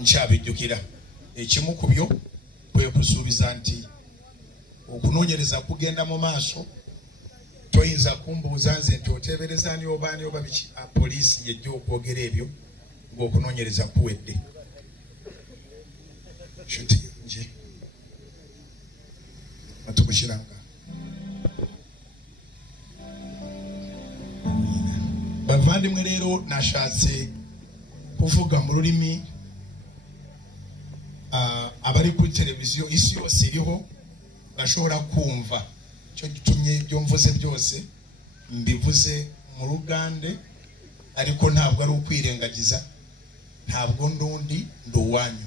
Nkyabijjukira ekimu ku byo kwe kusuubiza nti okunoonyereza kugenda mu maaso toyinza kumbuuza nze nti oteebereza ani obaani oba biki poliisi yejja okwogera ebyo ng'okunoonyereza kuwedde. nje atukukiranga bavandimwe leero nashatse kuvuga mu lulimi abali ku televiziyo isi yose iriho bashobora kumva cyo gitumye ibyo mvuze byose mbivuze mu Lugande ariko ntabwo ari ukwirengagiza ntabwo ndundi nduwanyu.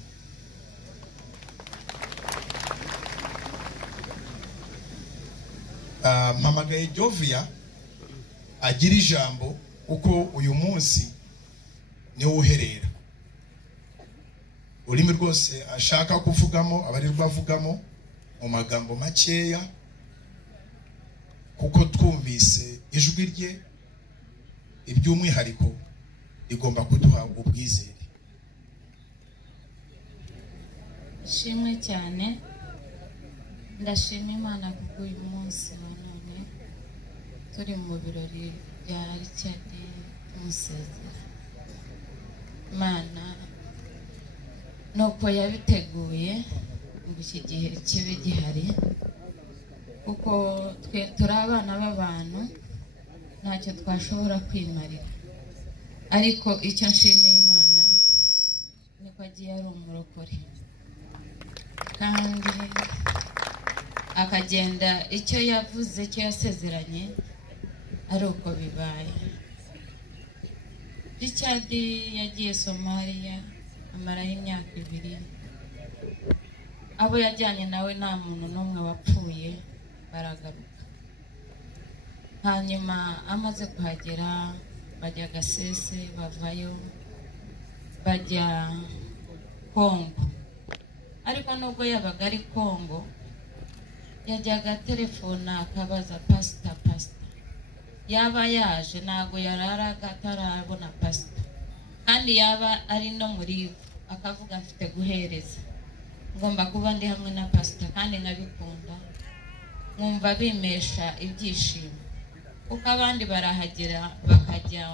Mpamagaye Jovia agira ijambo uko uyu munsi niwe uherera urimi rwose ashaka kuvugamo abarirwa avugamo mu magambo makeya kuko twumvise ijwi rye iby'umwihariko igomba kuduha ubwizere. Shimwe cyane ndashima Imana kuko uyu munsi wa none turi mu birori bya Richard Musezera. Imana nuko yabiteguye ngo iki gihe kibe gihari kuko twe turi abana b'abantu ntacyo twashobora kwimarira ariko icyo nshimiye Imana niko agiye ari umurokore kandi akagenda icyo yavuze icyo yasezeranye ari uko bibaye. Richard yagiye Somalia amaraho imyaka 2 abo yajyanye nawe nta muntu n'umwe wapfuye baragaruka. Hanyuma amaze kuhagera bajya Gasese bavayo bajya Kongo ariko nubwo yabaga ari Kongo yajyaga telefona akabaza pastor yaba yaje ntago yararaga atarabona pastor kandi yaba ari no muri akavuga mfite guhereza ngomba kuba ndi hamwe na pastor kandi nkabikunda nkumva bimesha ibyishimo kuko abandi barahagera bakajya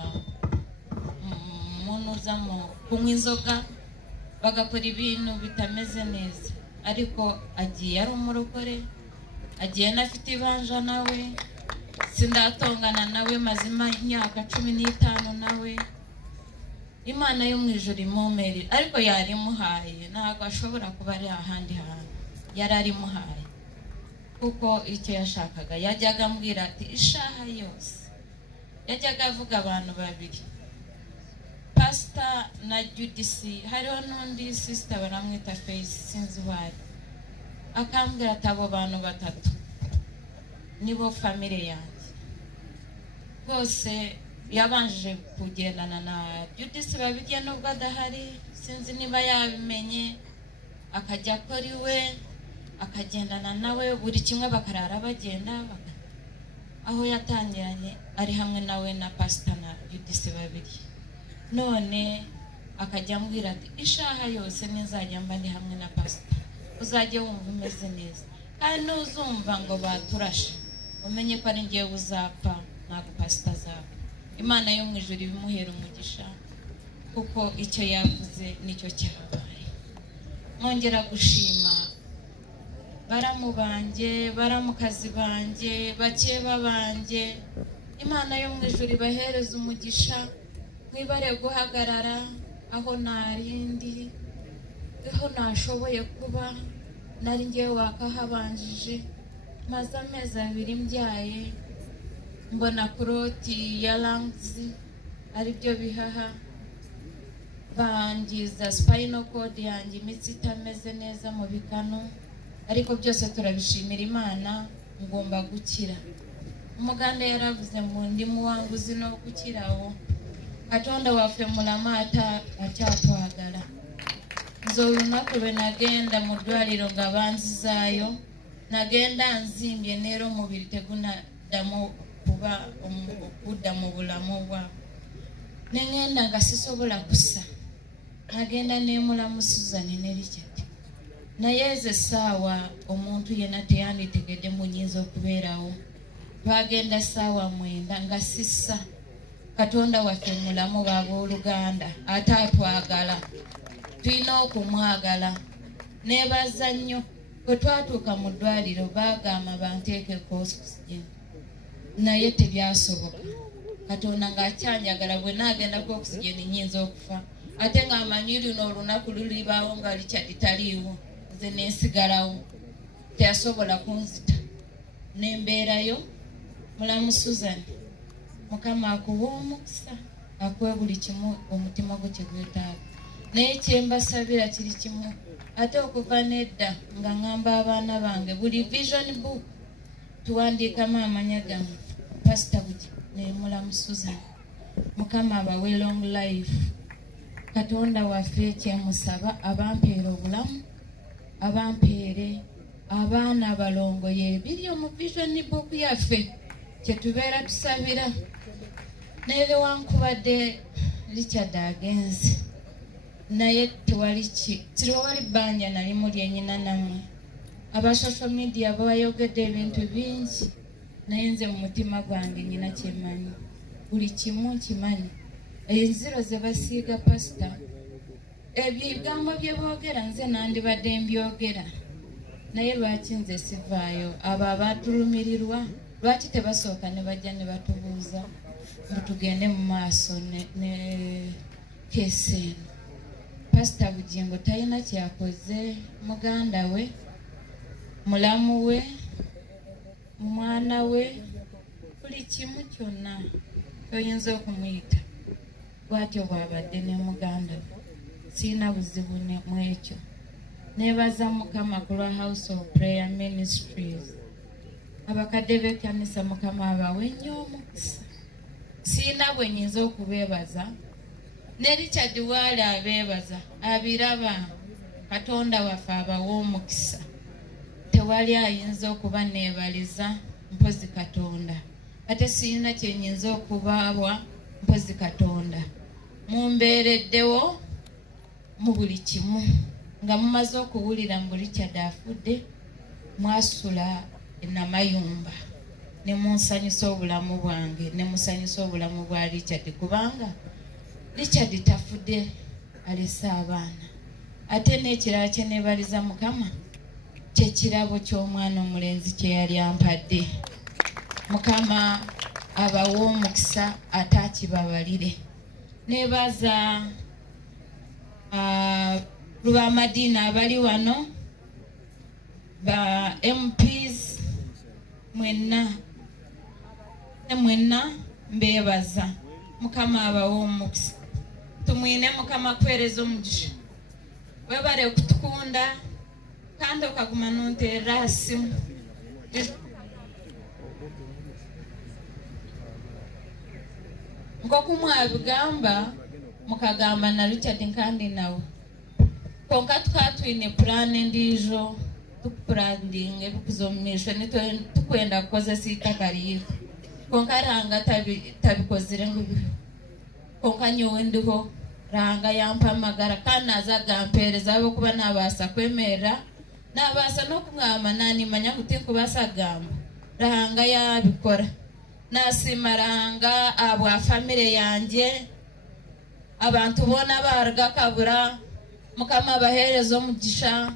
munuza mu kunywa inzoga bagakora ibintu bitameze neza ariko agiye ari umurokore agiye nafite ibanja nawe sindatongana nawe mazima imyaka 15 nawe Imana yo mu ijuru imumere ariko yari muhaye ntago ashobora kuba ari ahandi hantu yarari muhaye kuko icyo yashakaga yajyaga ambwira ati ishaha yose yajyaga avuga abantu babiri Pastor na Judisi hariho n'undi sister baramwita Face sinzi wari akambwira ati abo bantu batatu nibo family yanjye bose yabanje kugendana na Judisi babijye nubwo adahari sinzi niba yabimenye akajya kuri we akagendana nawe buri kimwe bakarara bagenda aho yatangiranye ari hamwe nawe na Pastor na Judisi babiri none akajya ambwira ati ishaha yose nizajya mba ndi hamwe na Pastor uzajye wumva umeze neza kandi nuzumva ngo baturashe umenye ko ari ngiye uzapfa ntabwo Pastor azapfa. Imana yo mu ijuru bimuhera umugisha kuko icyo yavuze nicyo cyabaye. Mwongera gushima baramubanje baramukazi banje bakeba banje Imana yo mu ijuru bahereza umugisha mwibare guhagarara aho narindi aho nashoboye kuba nari ngiye wakahabanjije maze amezi 2 mbyaye mbona kuroti ya lungs ari byo bihaha bangiza spinal cord yanjye imitsi itameze neza mu bikano ariko byose turabishimira Imana ngomba gukira. Umuganda yaravuze mu ndimu wangu zino gukiraho Katonda waffe mulamata acyatwagala nzolunako benagenda mu ddwaliro nga banzizayo nagenda nzimbye neero omubiri tegunaddamu kuba okudda mu bulamu bwabwe nengenda nga sisobola kussa nagenda nemulamu Susan ne Richard naye ezo essaawa omuntu yenna teyanditegedde munyinza okubeerawo twagenda essaawa 9 nga sissa Katonda waffe mulamu b'abooluganda ate atwagala tulina okumwagala neebaza nnyo bwe twatuuka mu ddwaliro baagamba banteekeko oxygen naye tebyasoboka Katonda ng'akyanjagala bwe naagendako oxygen nnyinza okufa ate ng'amanyi luno olunaku lulibaawo nga Richard taliiwo nze neesigalawo teyasobola kunzita nembeerayo mulamu Susan Mukama akuwa omukisa akuwe buli kimu omutima gwo kye gwetaaga naye kyembasabira kiri kimu ate okuva nedda nga ngamba abaana bange buli vision book tuwandiikamu amanya gammwe Pastor Bugi ne mulamu Susan Mukama abawe long life Katonda waffe kyemusaba abampeera obulamu abampeere abaana abalongoye ebiri mu vision book yaffe kyetubeera tusabira newankubadde Richard agenze naye tewali bbanja nalimu lyenyina nammwe aba social media bayogedde ebintu bingi naye nze mu mutima gwange nyina kyemanyi buli kimu nkimanyi enziro ze basiiga pastor ebigambo bye boogera nze nandibadde mbyogera naye lwaki nze sivaayo abo abatulumirirwa lwaki tebasooka ne bajja ne batubuuza mbu tugende mu maaso ne keesi eno Pastor Bugingo talina kyakoze muganda we mulamu we mwana we buli kimu kyonna oyinza okumuyita bwatyo bwabadde ne muganda we siina buzibu mu ekyo neebaza Mukama ku lwa House of Prayer Ministries abakadde b'ekkanisa Mukama abawe nnyo omukisa siina bwe nnyinza okubeebaza ne Richard waali abeebaza abiraba Katonda waffe abawe omukisa tewali ayinza okuba neebaliza mpozi Katonda ate siina kyenyinza okubaabwa mpozi Katonda mumbeereddewo mu buli kimu nga mumaze okuwulira mbu Richard afudde mwasula enamayumba ne munsanyusa obulamu bwange ne musanyusa obulamu bwa Richard kubanga Richard tafudde alese abaana ate n'ekirala kye neebaliza Mukama kyekirabo ky'omwana omulenzi kye yali ampadde Mukama abawe omukisa ate akibabalire neebaza Lubamadiina abali wano ba MPs mwenna mbeebaza Mukama abawe omukisa tumwine Mukama kwereza omugisha webale okutukunda kandi okaguma nonteera asimu nk'okumwabigamba mukagamba na Richard nkandi nawe konka tukatwine plan endiijo tukupurandinga ebikuza omu maisho tukwenda kukozesa itaka ryifu konka Ranga tabikozire ngu konka nyowe ndiho Ranga yampa amagara kandi naza gampeereza habwokuba nabaasa kwemerera nabaasa n'okumwama nanimanya ngu tinkubaasa gamba Ranga yabikora nasiima Ranga abwa famire yange abantu boona baruga kabura Mukama abaheereza omugisha